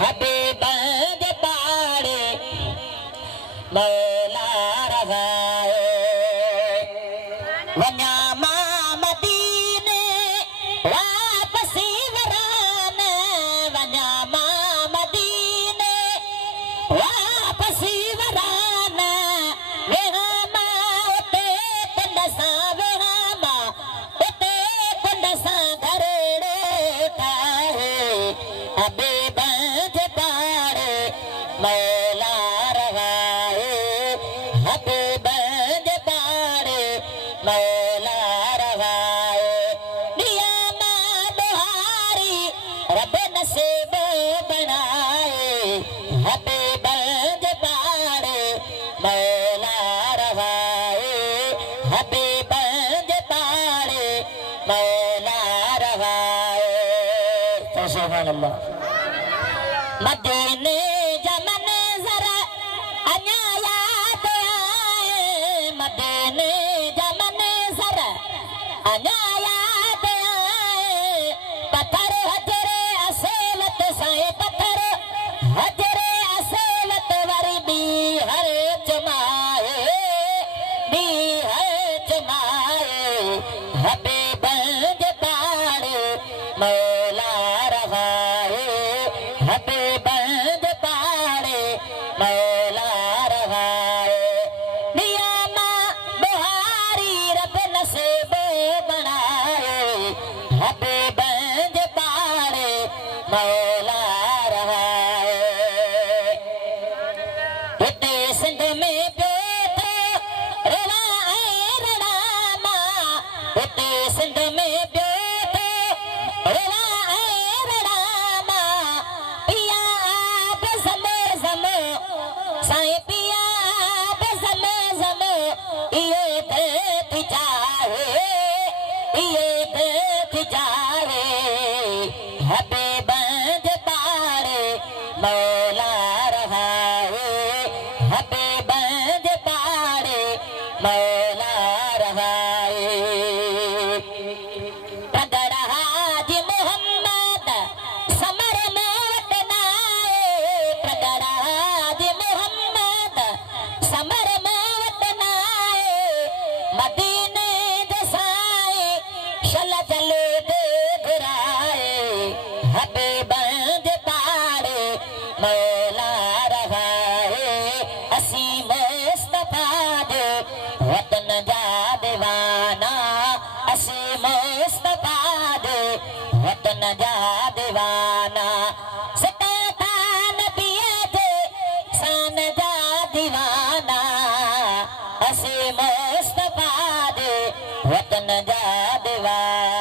हबीब दे पाड़े मौला रवाए वन्या मदीने वापसी वरान वन्या मदीने वापसी वरान वेहामा उते कंदसा वेहामा उते कंदसा घरेड़ो ठाहे हबीब दे पाड़े मौला रवाए हबीब दे पाड़े मौला रवाए दिया मां बुहारी रब नसीब बनाए हबीब दे पाड़े मौला रवाए हबीब दे पाड़े मौला रवाए सुभान अल्लाह मदीने जमन जरा अञा याद आए मदीने जमन जरा अञा याद आए पत्थर हजरे असेलत साए पत्थर हजरे असेलत वरी बी हर जमाए बी हर जमाए हबीब दे पाड़े मौला रवाए हबीब दे पाड़े मौला रवाए दिया मां बुहारी रब नसीब बनाए हबीब दे पाड़े मौला रवाए हिते सिंध में पियो थो रवाए रड़ामा हिते सिंध में पियो थो रवाए रड़ामा पिया आब ज़मे ज़मे साईं पिया आब ज़मे ज़मे इहे दिल जाए इहे दिल जाए हबीब दे पाड़े मौला रवाए हबीब दे पाड़े मौला रवाए प्रगड़ हाजी मोहम्मद समर मोट नाए प्रगड़ हाजी मोहम्मद समर मोट नाए मदीने दे साए शल जले दे घुराए हबीब दे पाड़े मौला रवाए असी मुस्तफा दे वतन जा दीवाना असी मुस्तफा दे वतन जा दीवाना सता नबीअ दे सान जा दीवाना असी मुस्तफा दे वतन जा दीवाना